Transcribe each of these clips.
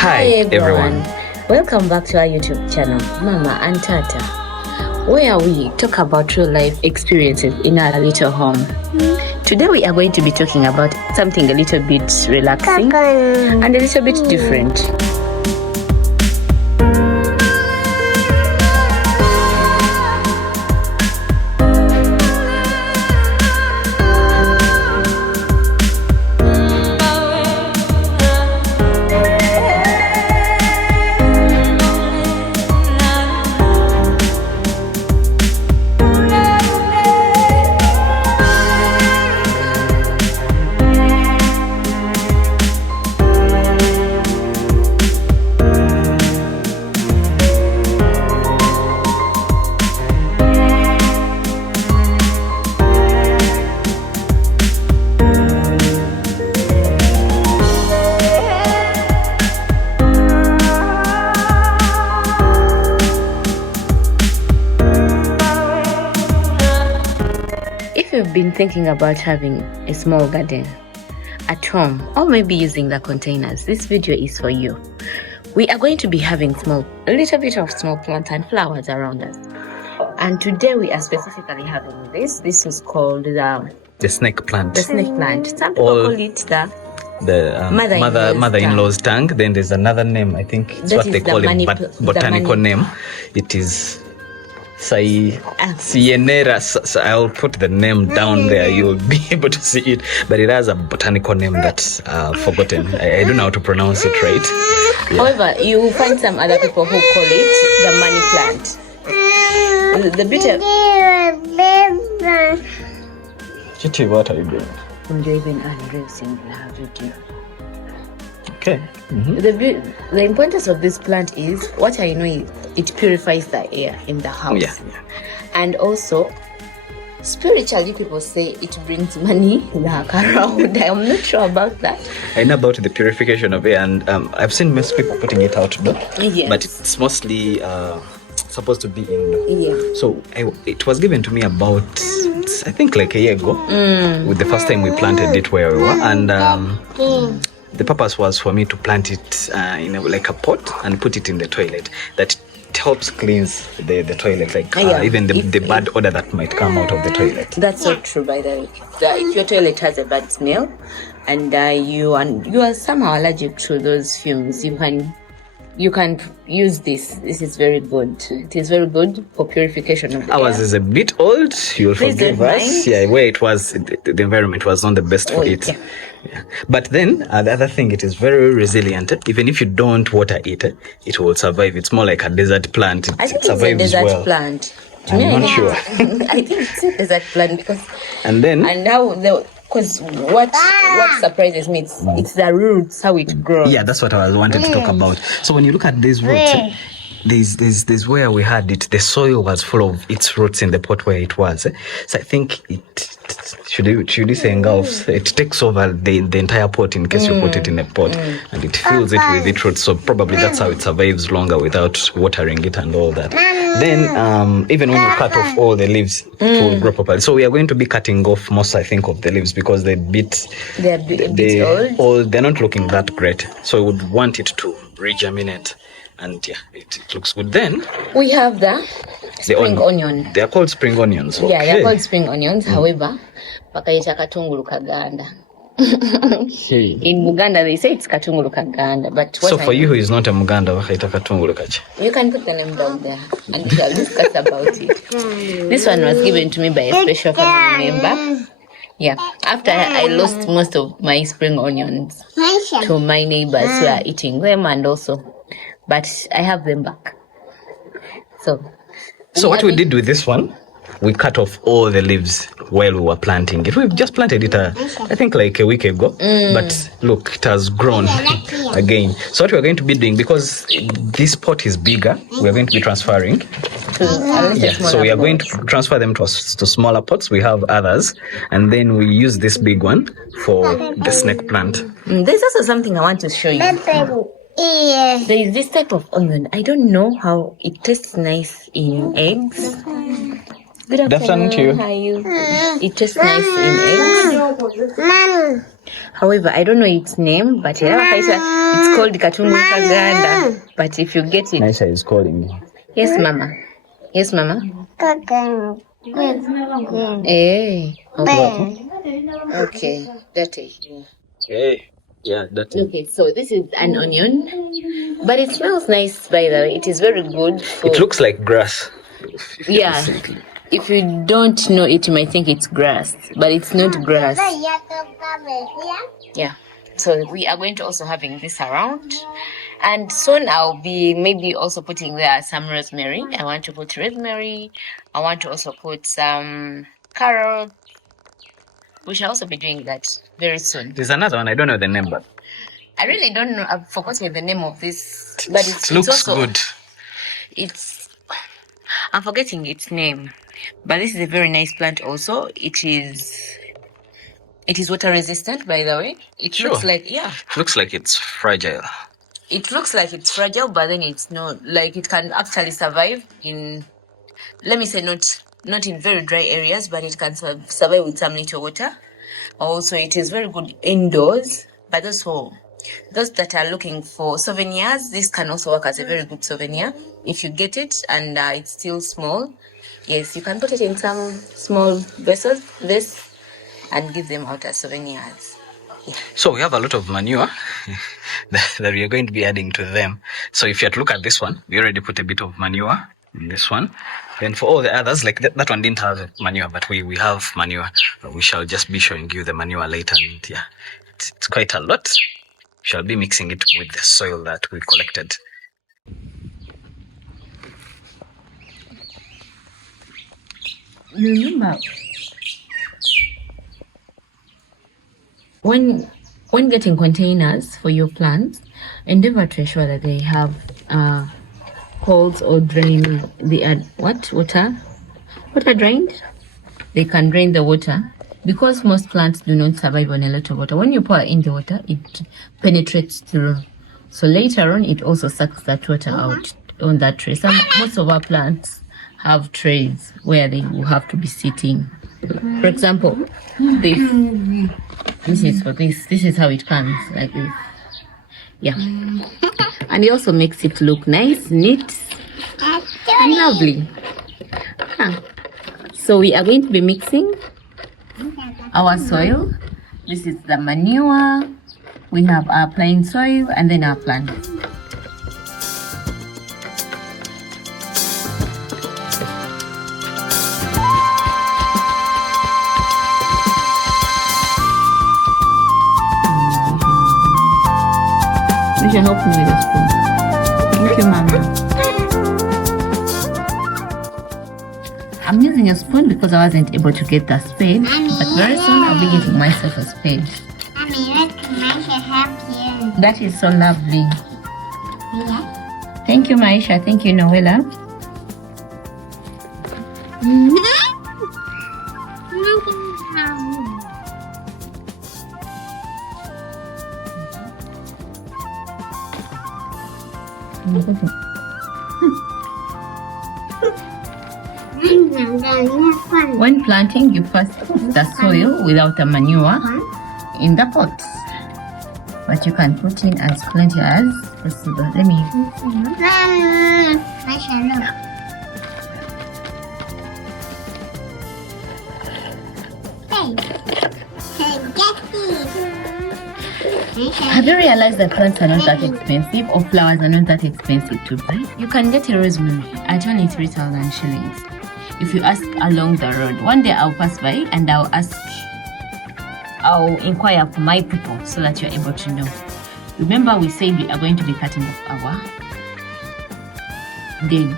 Hi everyone. Welcome back to our YouTube channel, Maama and Taata, where we talk about real life experiences in our little home. Today we are going to be talking about something a little bit relaxing and a little bit different. If you've been thinking about having a small garden at home or maybe using the containers, this video is for you. We are going to be having a little bit of small plants and flowers around us. And today we are specifically having this. This is called the snake plant. The snake plant. Some people call it the mother-in-law's tongue. Then there's another name. I think it's what they call it, botanical name. It is Sienera. So I'll put the name down there. You'll be able to see it. But it has a botanical name that's forgotten. I don't know how to pronounce it right. Yeah. However, you will find some other people who call it the money plant. The beauty. Kitty, what are you doing? I'm even undressing the video. Okay. Mm-hmm. The importance of this plant is, what I know is it purifies the air in the house. Yeah. And also, spiritually, people say it brings money back around. I'm not sure about that. I know about the purification of air, and I've seen most people putting it outdoor. Yes. But it's mostly supposed to be indoor. Yeah. So it was given to me about, I think, like a year ago, with the first time we planted it where we were, and the purpose was for me to plant it in like a pot and put it in the toilet. That it helps cleanse the toilet, like even the bad odor that might come out of the toilet. That's so true, by the way. If your toilet has a bad smell and you are somehow allergic to those fumes, you can use this. This is very good. It is very good for purification of the Ours air. is a bit old. You'll forgive us. Yeah, where it was, the environment was not the best for it. Yeah. But then the other thing, it is very resilient. Even if you don't water it, it will survive. It's more like a desert plant. I think it survives it's a desert well. plant. I'm not sure. I think it's a desert plant because what surprises me, it's the roots, how it grows. Yeah, that's what I wanted to talk about. So when you look at these roots, there's where we had it, the soil was full of its roots in the pot where it was. So I think it should you say engulfs, it takes over the entire pot in case you put it in a pot, and it fills it with its roots. So probably that's how it survives longer without watering it and all that. Then even when you cut off all the leaves, it will grow properly. So we are going to be cutting off most, I think, of the leaves because they're a bit old. They're not looking that great. So we would want it to regerminate. And yeah, it looks good. Then we have the spring onion. They are called spring onions. Okay. Yeah, they are called spring onions. However, pakaita katungulu kaganda. In Buganda, they say it's katungulu kaganda. But so for you who is not a Muganda, pakaita katungulu kachi. You can put the name down there, and we shall discuss about it. This one was given to me by a special family member. Yeah, after I lost most of my spring onions to my neighbors who are eating them, and also. But I have them back. So what we did with this one, we cut off all the leaves while we were planting it. We just planted it, I think, like a week ago. But look, it has grown again. So what we're going to be doing, because this pot is bigger, we're going to be transferring. So we are going to transfer them to smaller pots. We have others. And then we use this big one for the snake plant. There's also something I want to show you. There is this type of onion. I don't know how it tastes nice in eggs. Good afternoon to you. How are you? It tastes nice in eggs. However, I don't know its name, but it's called Katungu Kaganda. But if you get it, Naisha is calling me. Yes, Mama. Yes, Mama. Hey. Okay. That is. Hey. Yeah, that is. Okay, so this is an onion, but it smells nice. By the way, it is very good. It looks like grass. Yeah. If you don't know it, you might think it's grass, but it's not grass. Yeah. So we are going to also having this around, and soon I'll be maybe also putting there some rosemary. I want to put rosemary. I want to also put some carrot. We shall also be doing that very soon. There's another one. I don't know the name, but I really don't know. I've forgotten the name of this, but it looks also good. I'm forgetting its name, but this is a very nice plant. Also, it is water resistant. By the way, it looks like It looks like it's fragile. It looks like it's fragile, but then it's not. Like it can actually survive in, let me say, not in very dry areas, but it can survive with some little water. Also, it is very good indoors, but also those that are looking for souvenirs, this can also work as a very good souvenir if you get it and it's still small. Yes, you can put it in some small vessels, and give them out as souvenirs. Yeah. So we have a lot of manure that we are going to be adding to them. So if you have to look at this one, we already put a bit of manure in this one. Then for all the others, like that one didn't have manure, but we have manure. We shall just be showing you the manure later. And yeah, it's quite a lot. We shall be mixing it with the soil that we collected. Remember, when getting containers for your plants, endeavor to ensure that they have holes or drain. They are water drained. They can drain the water, because most plants do not survive on a lot of water. When you pour in the water, it penetrates through. So later on, it also sucks that water out on that tray. Most of our plants have trays where they will have to be sitting. For example, this is for this. This is how it comes, like this. Yeah. And it also makes it look nice, neat, and lovely. So we are going to be mixing our soil. This is the manure. We have our plain soil and then our plants. You should help me with a spoon. Thank you, Mama. I'm using a spoon because I wasn't able to get the spade, but very soon I'll be giving myself a spade. Mommy, look, Maisha help you. That is so lovely. Yeah. Thank you, Maisha. Thank you, Noella. When planting, you first put the soil without the manure in the pots, but you can put in as plenty as possible. Let me. Have you realized that plants are not that expensive, or flowers are not that expensive to buy? You can get a rosemary at only 3,000 shillings. If you ask along the road, one day I'll pass by and I'll inquire for my people so that you're able to know. Remember, we said we are going to be cutting off our dead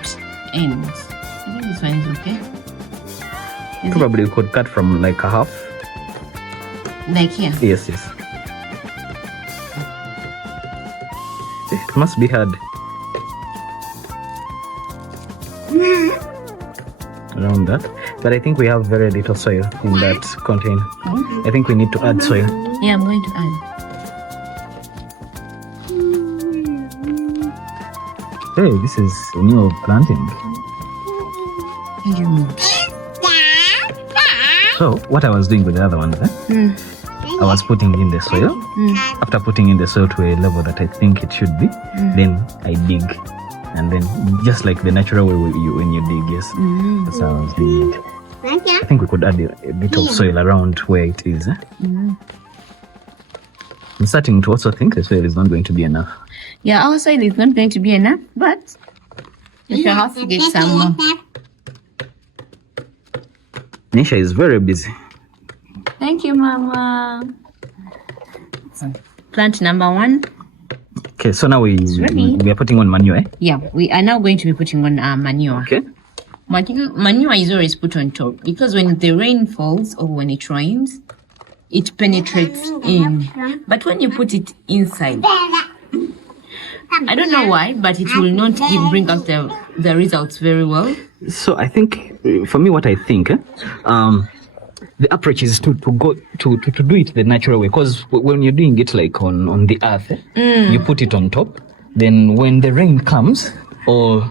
ends. I think this one is okay. Probably you could cut from like a half. Like here? Yes. It must be hard. Around that, but I think we have very little soil in that container. I think we need to add soil. Yeah, I'm going to add. Hey, this is a new planting. Can you move? So what I was doing with the other ones, I was putting in the soil. After putting in the soil to a level that I think it should be, then I dig. And then just like the natural way when you dig, yes. That's how I was doing it. I think we could add a bit of soil around where it is. I'm starting to also think the soil is not going to be enough. Yeah, our soil is not going to be enough, but we shall have to get some more. Nisha is very busy. Thank you, Mama. Plant number 1. Okay, so now we are putting on manure, eh? Yeah, we are now going to be putting on manure. Okay. Manure is always put on top because when the rain falls or when it rains, it penetrates in. But when you put it inside, I don't know why, but it will not bring out the results very well. So I think, for me, what I think, the approach is to go to do it the natural way. Because when you're doing it like on the earth, you put it on top. Then when the rain comes or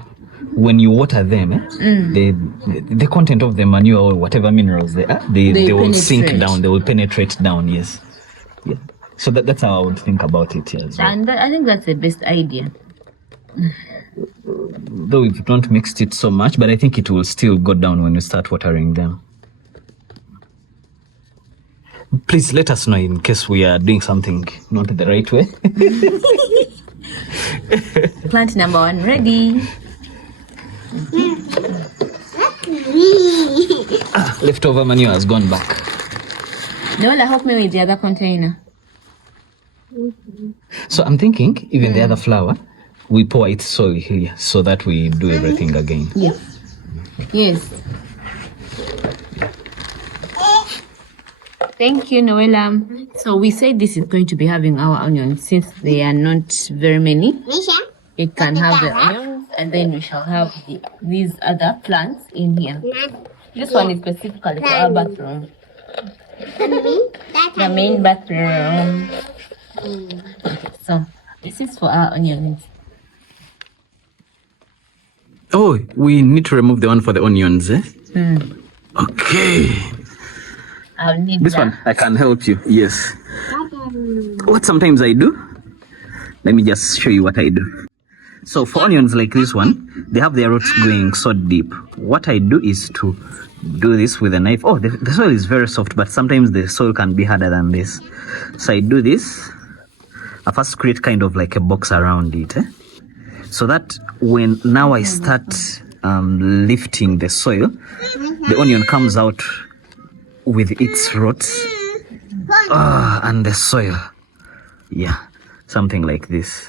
when you water them, the content of the manure or whatever minerals they are, they will sink down. They will penetrate down. Yes. Yeah. So that's how I would think about it. Yes. And I think that's the best idea. Though we've not mixed it so much, but I think it will still go down when you start watering them. Please let us know in case we are doing something not the right way. Plant number 1 ready. Leftover manure has gone back. Nola, help me with the other container. So I'm thinking, even the other flower, we pour it soil here so that we do everything again. Yeah. Yes. Thank you, Noella. So we said this is going to be having our onions since they are not very many. It can have the onions and then we shall have these other plants in here. This one is specifically for our bathroom. The main bathroom. Okay, so this is for our onions. Oh, we need to remove the one for the onions, eh? Okay. I'll need this one. I can help you. Yes. What sometimes I do? Let me just show you what I do. So for onions like this one, they have their roots going so deep. What I do is to do this with a knife. Oh, the soil is very soft, but sometimes the soil can be harder than this. So I do this. I first create kind of like a box around it, so that when now I start lifting the soil, the onion comes out with its roots and the soil. Yeah, something like this.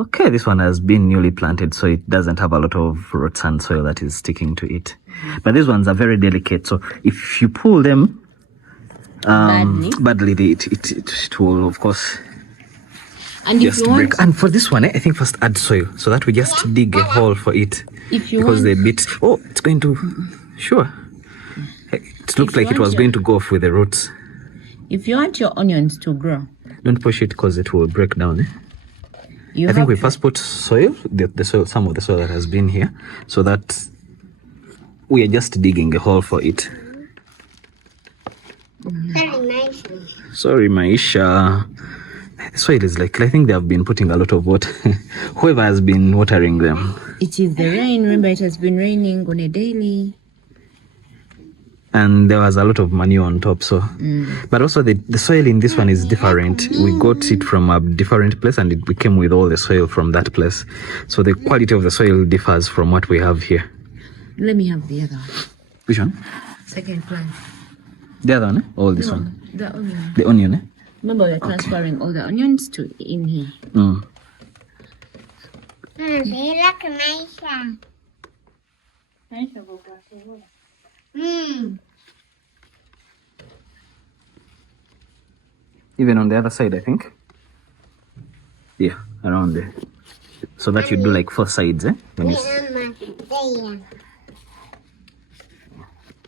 Okay, this one has been newly planted, so it doesn't have a lot of roots and soil that is sticking to it. But these ones are very delicate, so if you pull them badly, it will, of course, and just break. And for this one, I think first add soil so that we just dig a hole for it. Because they bit. Oh, it's going to. Sure. It looked like it was going to go off with the roots. If you want your onions to grow, don't push it because it will break down. I think we first put soil, the soil, some of the soil that has been here, so that we are just digging a hole for it. Sorry, Maisha. The soil is like, I think they have been putting a lot of water. Whoever has been watering them. It is the rain. Remember, it has been raining on a daily. And there was a lot of manure on top, so. But also the soil in this one is different. We got it from a different place and it became with all the soil from that place. So the quality of the soil differs from what we have here. Let me have the other one. Which one? Second plant. The other one, Or this one? The onion. The onion, Remember, we're transferring all the onions to in here. Even on the other side, I think. Yeah, around there. So that you do like 4 sides, when you...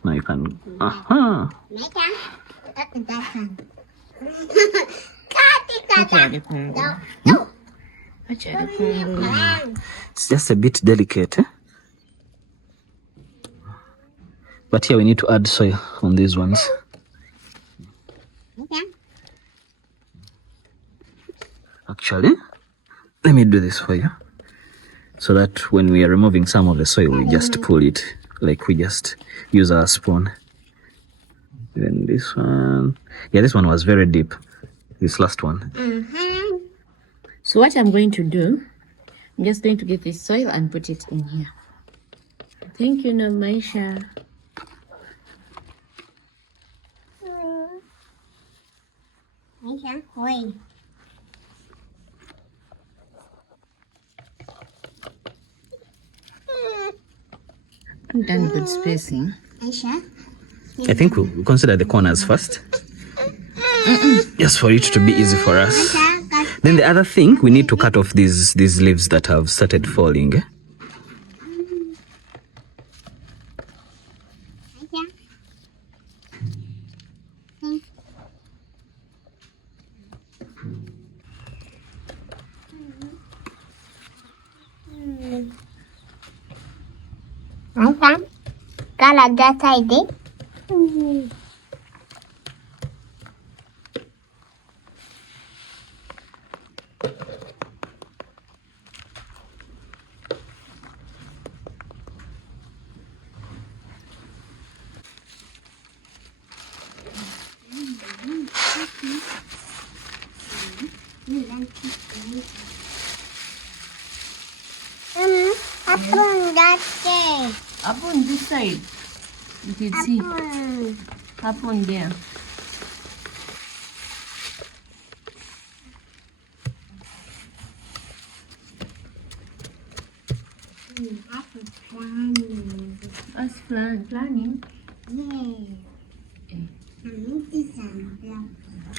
Now you can... It's just a bit delicate, But here we need to add soil on these ones. Okay. Actually, let me do this for you. So that when we are removing some of the soil, we just pull it, like we just use our spoon. Then this one, yeah, this one was very deep. This last one. So what I'm going to do, I'm just going to get this soil and put it in here. Thank you, Namaisha. Aisha, wait. I've done good spacing. Aisha. I think we'll consider the corners first. Just for it to be easy for us. Then the other thing, we need to cut off these leaves that have started falling. Aisha. Aisha. Color that I did. Upon that day. Up on this side, you can see. Up on there. That's planning.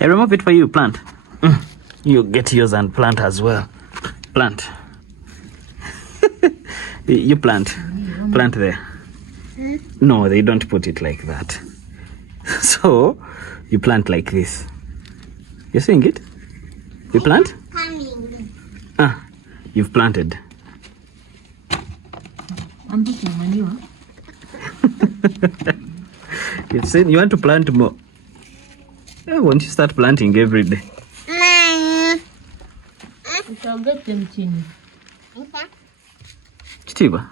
I remove it for you, plant. You get yours and plant as well. Plant. You plant. Plant there. No, they don't put it like that. So, you plant like this. You're seeing it? You plant? Ah, you've planted. I'm putting manure. You've seen, you want to plant more. Yeah, won't you start planting every day? We shall get them thin. Chitiva,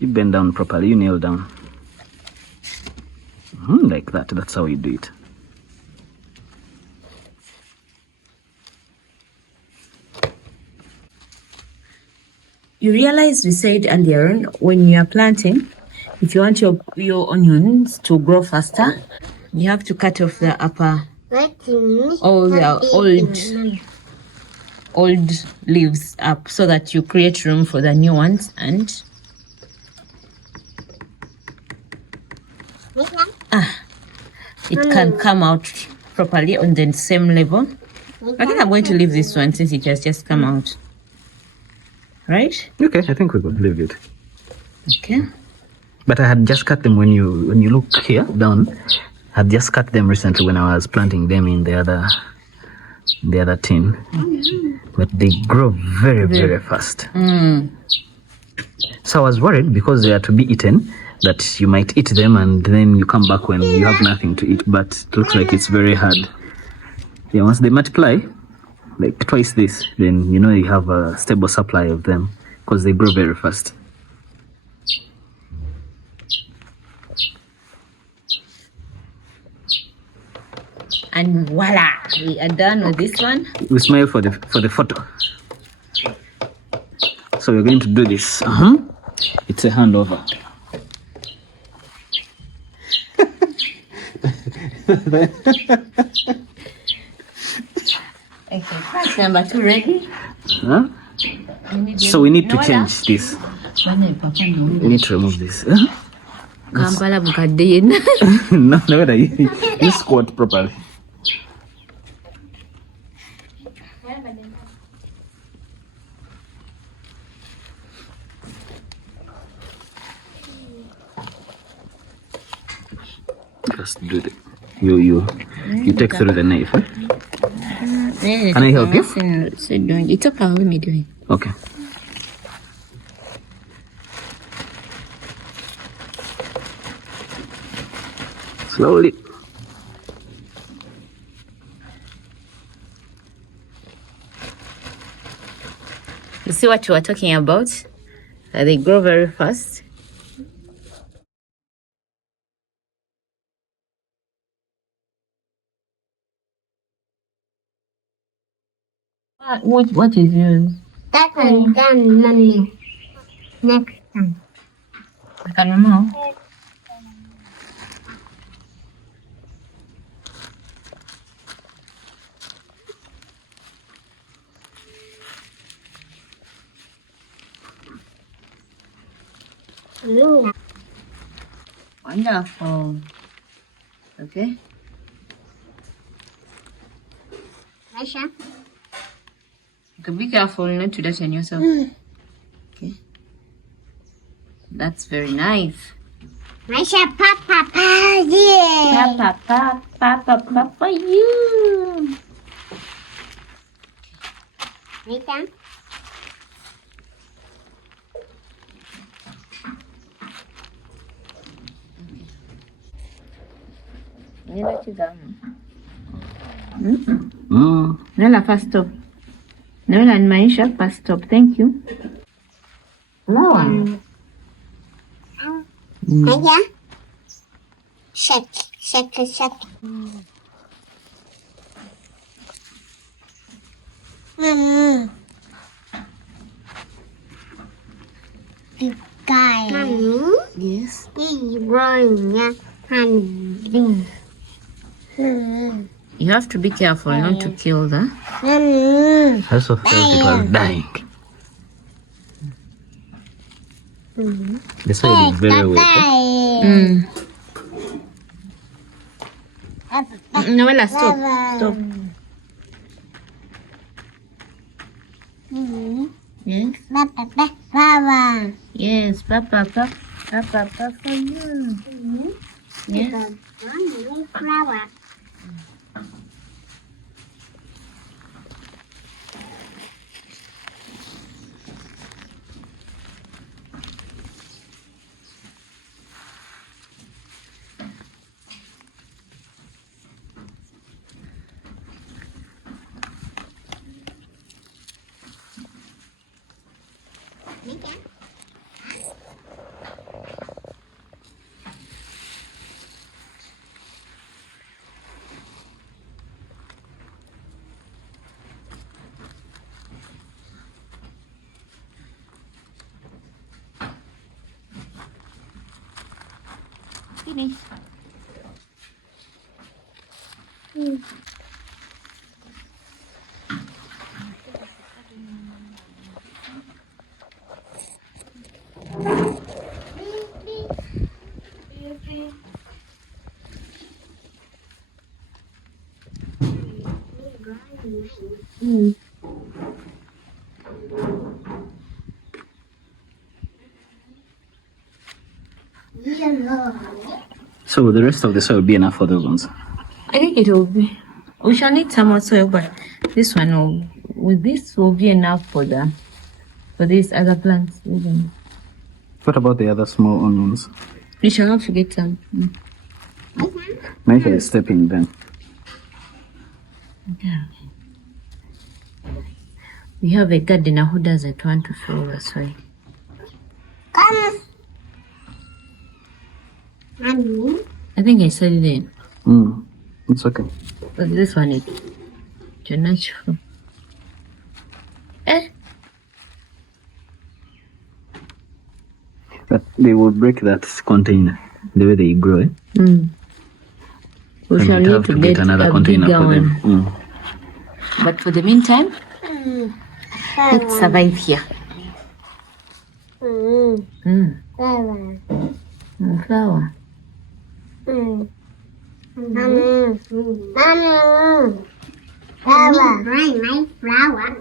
you bend down properly, you kneel down. Like that, that's how you do it. You realize we said earlier on, when you are planting, if you want your onions to grow faster, you have to cut off the upper, all the old leaves up so that you create room for the new ones and it can come out properly on the same level. I think I'm going to leave this one since it has just come out. Right? Okay, I think we could leave it. Okay. But I had just cut them when you look here down. I had just cut them recently when I was planting them in the other tin. But they grow very, very fast. So I was worried because they are to be eaten, that you might eat them and then you come back when you have nothing to eat. But it looks like it's very hard. Yeah, once they multiply, like twice this, then you know you have a stable supply of them because they grow very fast. And voila, we are done with this one. We smile for the photo. So we're going to do this. It's a handover. Okay, part number 2 ready? Huh? So we need to change this. We need to remove this. Kampala mukadde. No, you squat properly. Just do it. You take through the knife. Can I help you? It's okay, let me do it. Okay. Slowly. You see what you were talking about? They grow very fast. What is yours? That one done, mommy. Next time. I can remember. Wonderful. Okay. Aisha. Okay, be careful not to deaden yourself. Okay. That's very nice. Aisha, papa, yeah. Papa, you. Aisha. Nila chizama. Mm. Nila first stop. Nila and Maisha first stop. Thank you. No. Aisha. Shake. Big guy. Mommy. Yes. He's growing, yeah. Honey. You have to be careful not to kill the. Mommy. I also felt it was dying. The soil is very wet. Noella, stop. Stop. Yes. Baba. Yes, Papa for you. Yes. Flower. Finish. So will the rest of the soil be enough for those ones? I think it will be. We shall need some more soil, but this one will. With this will be enough for these other plants. Even. What about the other small onions? We shall not forget some. Make a step in then. Yeah. We have a gardener who doesn't want to fill the soil. Come. Mommy. I think I said it then. It's okay. But this one is natural. But they will break that container the way they grow. We shall need to get another container bigger for them. one. But for the meantime, let's survive here. Flower. Flower. Very nice flower.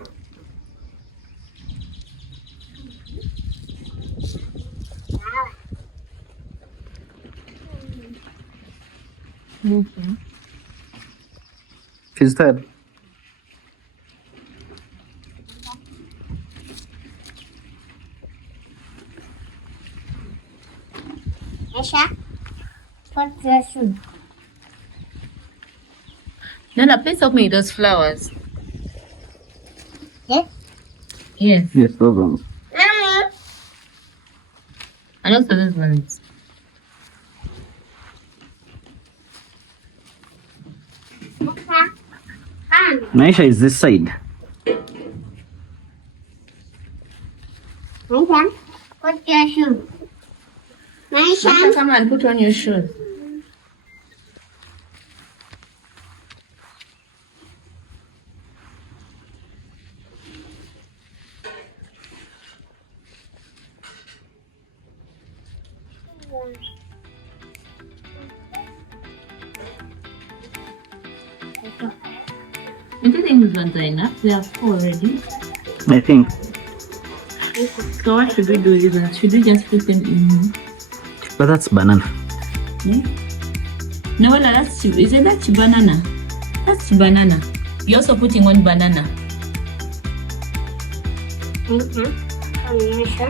She's tired. Aisha, what's this? Nana, please help me with those flowers. Yes. Yes. Yes, those ones. Mommy. And also those ones. Come. Maisha is this side. Maisha, put your shoe. Masha, Maisha. come and put on your shoes. Do you think these ones are enough? They are full already. I think. So what should we do with them? Should we just put them in? But that's banana. Yeah? No, well, that's is it that banana? That's banana. You're also putting on banana. Maisha.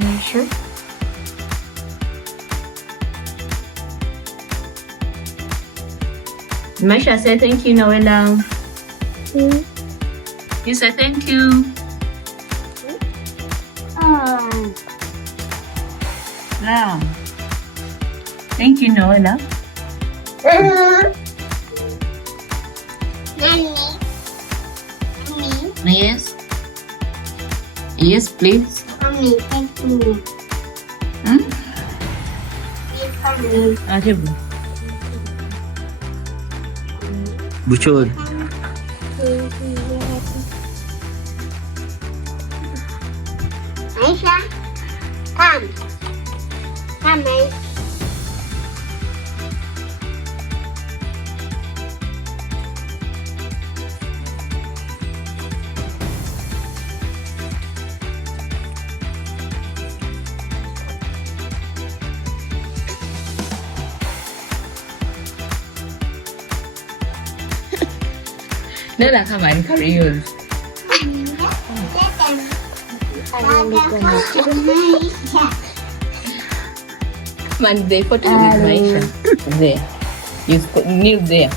Maisha. Masha, say thank you, Noella. You say thank you. Oh. Wow. Thank you, Noella. Mommy. Mommy. Yes. Yes, please. Mommy, thank you. Hmm? Mommy. Ajebu. Buchod. Maisha, come. Come, Maisha. Noella, come and carry yours. Man, they photo with Maisha. There. You kneel there.